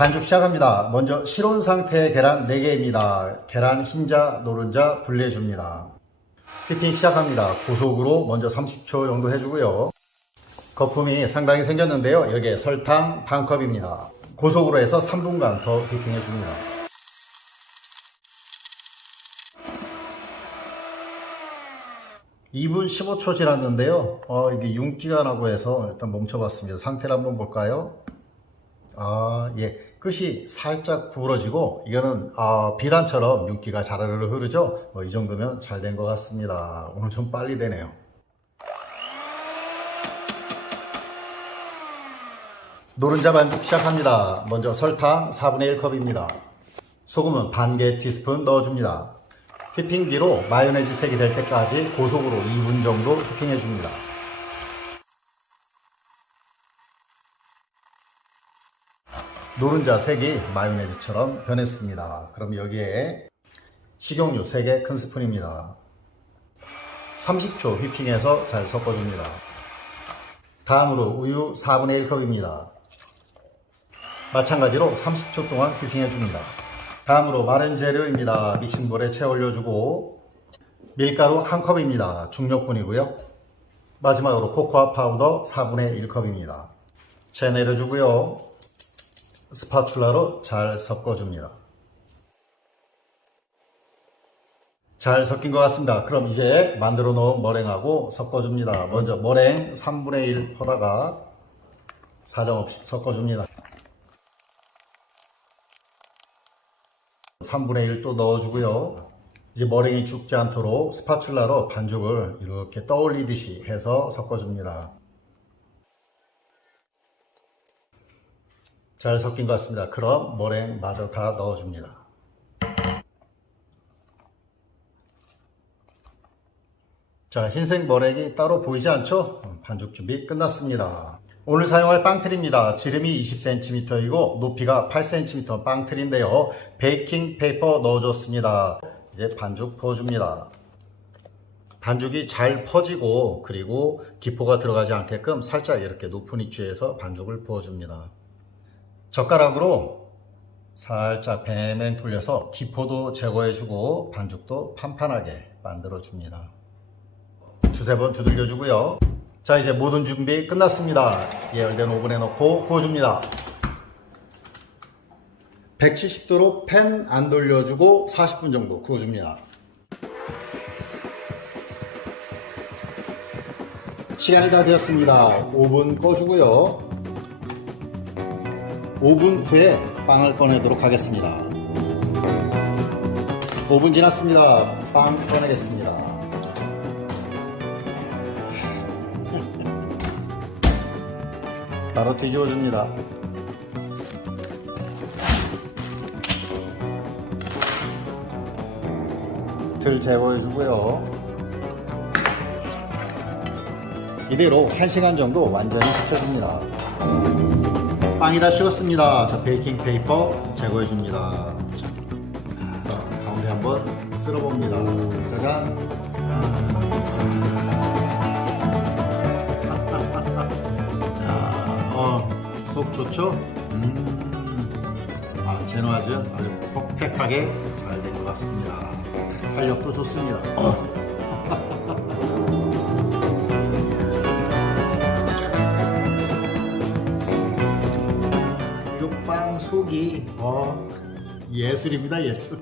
반죽 시작합니다. 먼저 실온 상태의 계란 4개입니다. 계란 흰자, 노른자 분리해줍니다. 휘핑 시작합니다. 고속으로 먼저 30초 정도 해주고요. 거품이 상당히 생겼는데요. 여기에 설탕 반컵입니다. 고속으로 해서 3분간 더 휘핑해줍니다. (2분 15초) 지났는데요. 이게 윤기가 나고 해서 일단 멈춰봤습니다. 상태를 한번 볼까요? 예. 끝이 살짝 구부러지고, 이거는, 비단처럼 윤기가 자르르 흐르죠? 이 정도면 잘 된 것 같습니다. 오늘 좀 빨리 되네요. 노른자 반죽 시작합니다. 먼저 설탕 4분의 1컵입니다. 소금은 반 개 티스푼 넣어줍니다. 휘핑 뒤로 마요네즈 색이 될 때까지 고속으로 2분 정도 휘핑해줍니다. 노른자 색이 마요네즈처럼 변했습니다. 그럼 여기에 식용유 3개 큰 스푼입니다. 30초 휘핑해서 잘 섞어줍니다. 다음으로 우유 4분의 1컵입니다. 마찬가지로 30초 동안 휘핑해줍니다. 다음으로 마른 재료입니다. 믹싱볼에 채 올려주고, 밀가루 1컵입니다. 중력분이고요. 마지막으로 코코아 파우더 4분의 1컵입니다. 채 내려주고요. 스파츌라로 잘 섞어줍니다. 잘 섞인 것 같습니다. 그럼 이제 만들어 놓은 머랭하고 섞어줍니다. 먼저 머랭 3분의 1 퍼다가 사정없이 섞어줍니다. 3분의 1 또 넣어주고요. 이제 머랭이 죽지 않도록 스파츌라로 반죽을 이렇게 떠올리듯이 해서 섞어줍니다. 잘 섞인 것 같습니다. 그럼 머랭 마저 다 넣어줍니다. 자, 흰색 머랭이 따로 보이지 않죠? 반죽 준비 끝났습니다. 오늘 사용할 빵틀입니다. 지름이 20cm이고 높이가 8cm 빵틀인데요. 베이킹 페이퍼 넣어줬습니다. 이제 반죽 부어줍니다. 반죽이 잘 퍼지고, 그리고 기포가 들어가지 않게끔 살짝 이렇게 높은 위치에서 반죽을 부어줍니다. 젓가락으로 살짝 뱅뱅 돌려서 기포도 제거해주고 반죽도 판판하게 만들어줍니다. 두세 번 두들겨주고요. 자, 이제 모든 준비 끝났습니다. 예열된 오븐에 넣고 구워줍니다. 170도로 팬 안 돌려주고 40분 정도 구워줍니다. 시간이 다 되었습니다. 오븐 꺼주고요. 5분 후에 빵을 꺼내도록 하겠습니다. 5분 지났습니다. 빵 꺼내겠습니다. 바로 뒤집어줍니다. 틀 제거해주고요. 이대로 1시간 정도 완전히 식혀줍니다. 빵이 다 식었습니다. 자, 베이킹 페이퍼 제거해줍니다. 자, 가운데 한번 쓸어봅니다. 짜잔! 속 좋죠? 제노아즈 아주 퍼펙트하게 잘 된 것 같습니다. 활력도 좋습니다. 이 빵 속이 예술입니다. 예술.